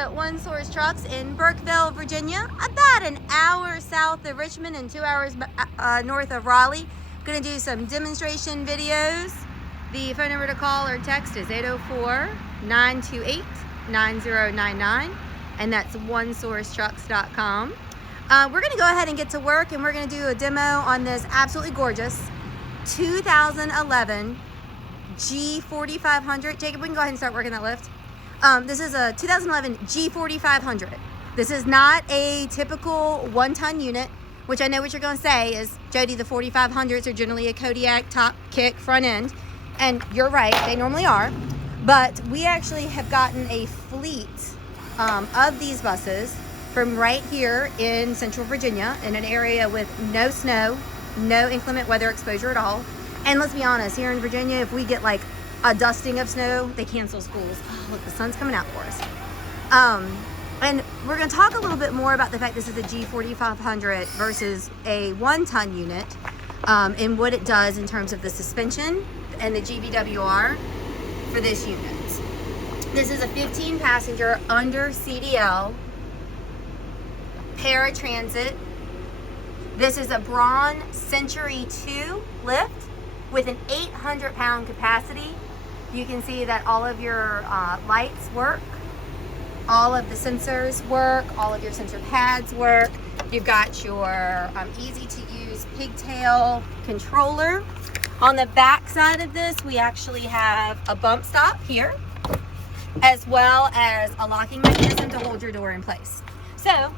at One Source Trucks in Burkeville, Virginia, about an hour south of Richmond and 2 hours north of Raleigh. Going to do some demonstration videos. The phone number to call or text is 804-928-9099, and that's onesourcetrucks.com. We're going to go ahead and get to work, and we're going to do a demo on this absolutely gorgeous 2011 G4500. Jacob, we can go ahead and start working that lift. This is a 2011 G4500. This is not a typical 1-ton unit, which I know what you're going to say is, Jody, the 4500s are generally a Kodiak top, kick, front end. And you're right, they normally are. But we actually have gotten a fleet of these buses from right here in Central Virginia, in an area with no snow, no inclement weather exposure at all. And let's be honest, here in Virginia, if we get like a dusting of snow, they cancel schools. Oh, look, the sun's coming out for us. And we're going to talk a little bit more about the fact this is a G4500 versus a 1-ton unit, and what it does in terms of the suspension and the GVWR for this unit. This is a 15-passenger under CDL Paratransit. This is a Braun Century 2 lift with an 800-pound capacity. You can see that all of your lights work, all of the sensors work, all of your sensor pads work. You've got your easy-to-use pigtail controller. On the back side of this, we actually have a bump stop here, as well as a locking mechanism to hold your door in place. So,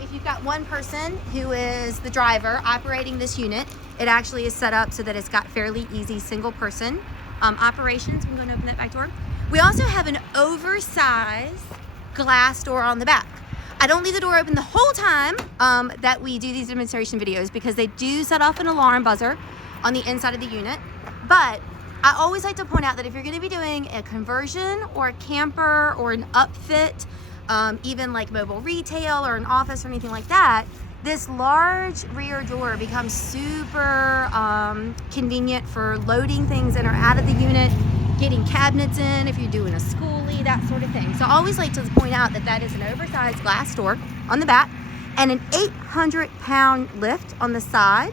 if you've got one person who is the driver operating this unit, it actually is set up so that it's got fairly easy single-person operations. I'm going to open that back door. We also have an oversized glass door on the back. I don't leave the door open the whole time that we do these demonstration videos, because they do set off an alarm buzzer on the inside of the unit. But I always like to point out that if you're going to be doing a conversion or a camper or an upfit, even like mobile retail or an office or anything like that, this large rear door becomes super convenient for loading things in or out of the unit, getting cabinets in if you're doing a schoolie, that sort of thing. So I always like to point out that that is an oversized glass door on the back and an 800-pound lift on the side.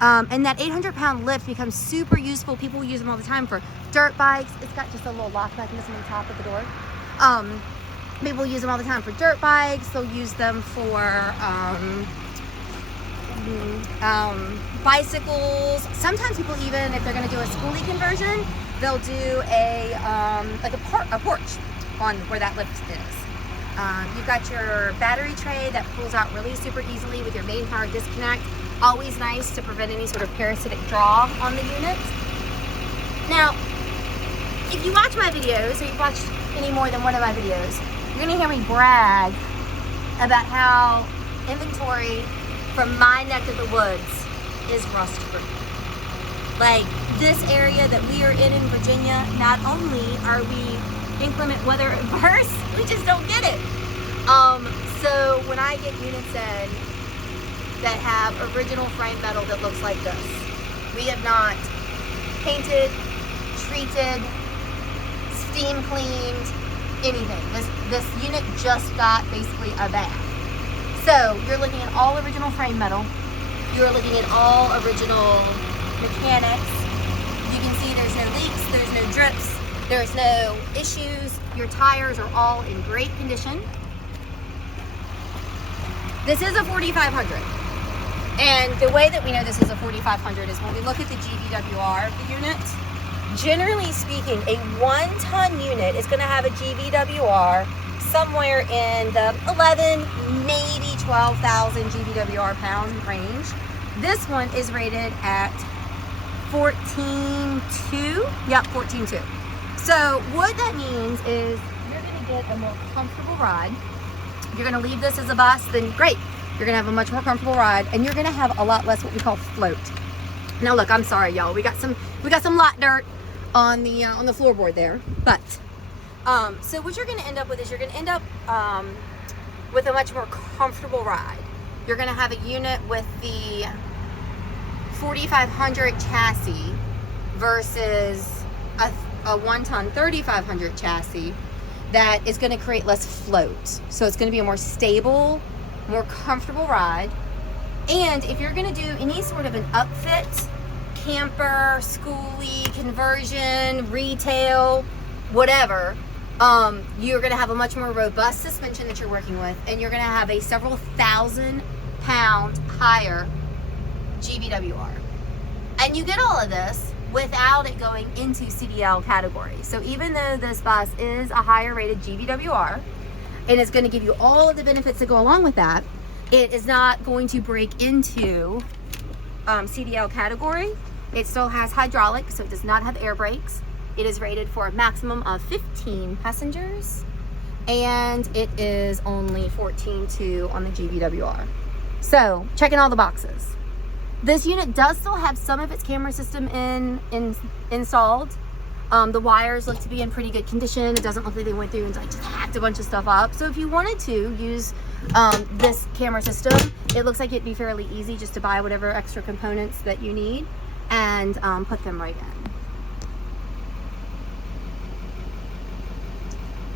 And that 800-pound lift becomes super useful. People use them all the time for dirt bikes. It's got just a little lock mechanism on the top of the door. People use them all the time for dirt bikes. They'll use them for bicycles. Sometimes people, even if they're going to do a schoolie conversion, they'll do a porch on where that lift is. You've got your battery tray that pulls out really super easily with your main power disconnect. Always nice to prevent any sort of parasitic draw on the unit. Now, if you watch my videos, or you've watched any more than one of my videos, you're going to hear me brag about how inventory from my neck of the woods is rust-free. Like, this area that we are in Virginia, not only are we inclement weather adverse, we just don't get it. So when I get units in that have original frame metal that looks like this, we have not painted, treated, steam cleaned, anything. This unit just got basically a bath. So you're looking at all original frame metal. You're looking at all original mechanics. You can see there's no leaks, there's no drips, there's no issues. Your tires are all in great condition. This is a 4500. And the way that we know this is a 4500 is when we look at the GVWR of the unit. Generally speaking, a 1-ton unit is going to have a GVWR somewhere in the 11, maybe 12,000 GVWR pound range. This one is rated at 14.2. Yep, 14.2. So what that means is you're going to get a more comfortable ride. You're going to leave this as a bus, then great. You're going to have a much more comfortable ride, and you're going to have a lot less what we call float. Now look, I'm sorry y'all. We got some lot dirt on the floorboard there, but so what you're going to end up with is you're going to end up with a much more comfortable ride. You're going to have a unit with the 4500 chassis versus a 1-ton 3500 chassis. that is going to create less float. So it's going to be a more stable, more comfortable ride. And if you're going to do any sort of an upfit, camper, schoolie, conversion, retail, whatever, you're going to have a much more robust suspension that you're working with, and you're going to have a several thousand-pound higher GVWR. And you get all of this without it going into CDL category. So even though this bus is a higher rated GVWR, and it's going to give you all of the benefits that go along with that, it is not going to break into CDL category. It still has hydraulic, so it does not have air brakes. It is rated for a maximum of 15 passengers, and it is only 14.2 on the GVWR. So checking all the boxes. This unit does still have some of its camera system installed. The wires look to be in pretty good condition. It doesn't look like they went through and like just hacked a bunch of stuff up. So if you wanted to use this camera system, it looks like it'd be fairly easy just to buy whatever extra components that you need and put them right in.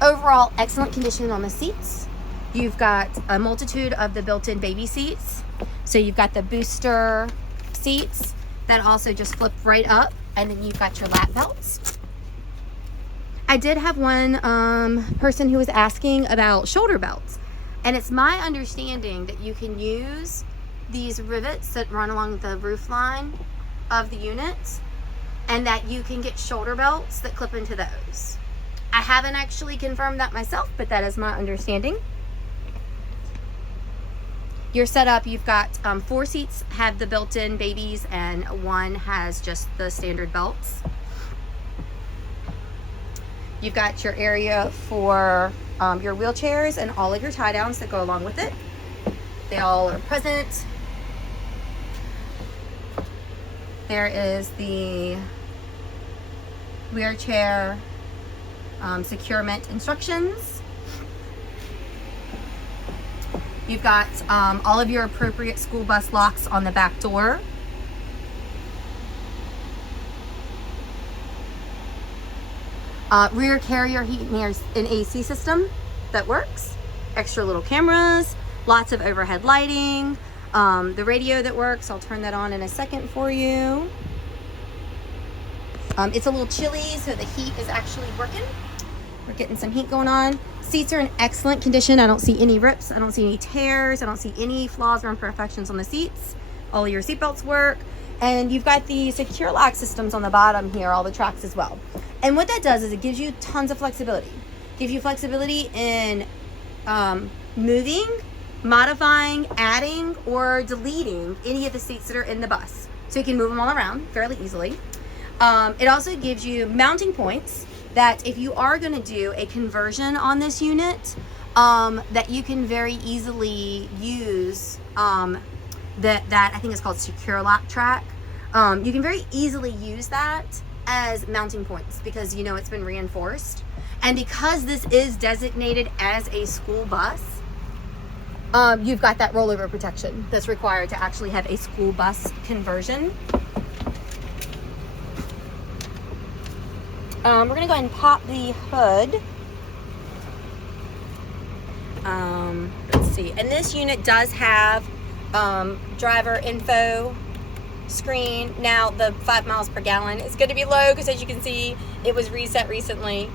Overall, excellent condition on the seats. You've got a multitude of the built-in baby seats. So you've got the booster seats that also just flip right up, and then you've got your lap belts. I did have one person who was asking about shoulder belts, and it's my understanding that you can use these rivets that run along the roof line of the unit, and that you can get shoulder belts that clip into those. I haven't actually confirmed that myself, but that is my understanding. Your setup, you've got 4 seats have the built-in babies, and 1 has just the standard belts. You've got your area for your wheelchairs and all of your tie downs that go along with it. They all are present. There is the wheelchair securement instructions. You've got all of your appropriate school bus locks on the back door. Rear carrier heat and AC system that works. Extra little cameras, lots of overhead lighting, the radio that works. I'll turn that on in a second for you. It's a little chilly, so the heat is actually working. We're getting some heat going on. Seats are in excellent condition. I don't see any rips. I don't see any tears. I don't see any flaws or imperfections on the seats. All of your seat belts work. And you've got the secure lock systems on the bottom here, all the tracks as well. And what that does is it gives you tons of flexibility. Gives you flexibility in moving, modifying, adding, or deleting any of the seats that are in the bus. So you can move them all around fairly easily. It also gives you mounting points that if you are going to do a conversion on this unit, that you can very easily use that I think is called secure lock track. You can very easily use that as mounting points because you know it's been reinforced. And because this is designated as a school bus, you've got that rollover protection that's required to actually have a school bus conversion. We're going to go ahead and pop the hood. Let's see. And this unit does have driver info screen. Now the 5 miles per gallon is going to be low because as you can see, it was reset recently.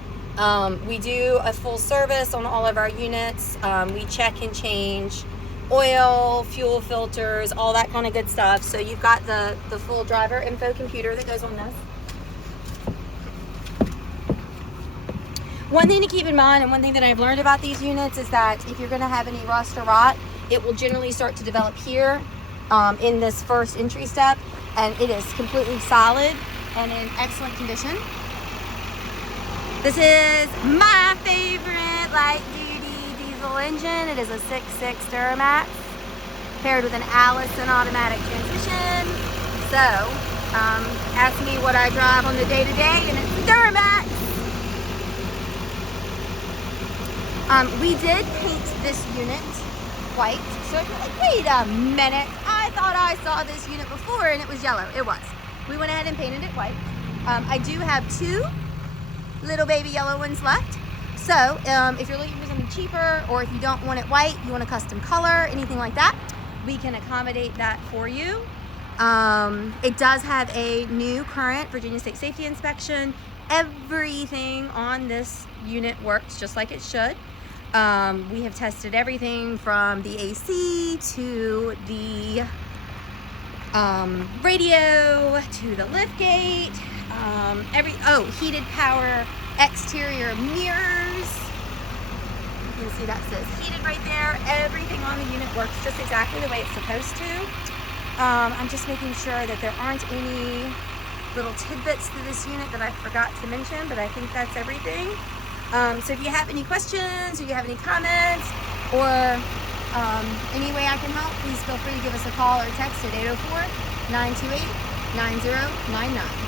We do a full service on all of our units. We check and change oil, fuel filters, all that kind of good stuff. So you've got the full driver info computer that goes on this. One thing to keep in mind, and one thing that I've learned about these units, is that if you're going to have any rust or rot, it will generally start to develop here in this first entry step, and it is completely solid and in excellent condition. This is my favorite light-duty diesel engine. It is a 6.6 DURAMAX paired with an ALLISON automatic transmission. So, ask me what I drive on the day-to-day, and it's the DURAMAX. We did paint this unit white, so you're like, wait a minute, I thought I saw this unit before and it was yellow. It was. We went ahead and painted it white. I do have 2 little baby yellow ones left, So if you're looking for something cheaper, or if you don't want it white, you want a custom color, anything like that, we can accommodate that for you. It does have a new current Virginia State Safety Inspection. Everything on this unit works just like it should. We have tested everything from the AC to the radio to the lift gate, heated power exterior mirrors. You can see that says heated right there. Everything on the unit works just exactly the way it's supposed to. I'm just making sure that there aren't any little tidbits to this unit that I forgot to mention, but I think that's everything. So if you have any questions, or you have any comments, or any way I can help, please feel free to give us a call or text at 804-928-9099.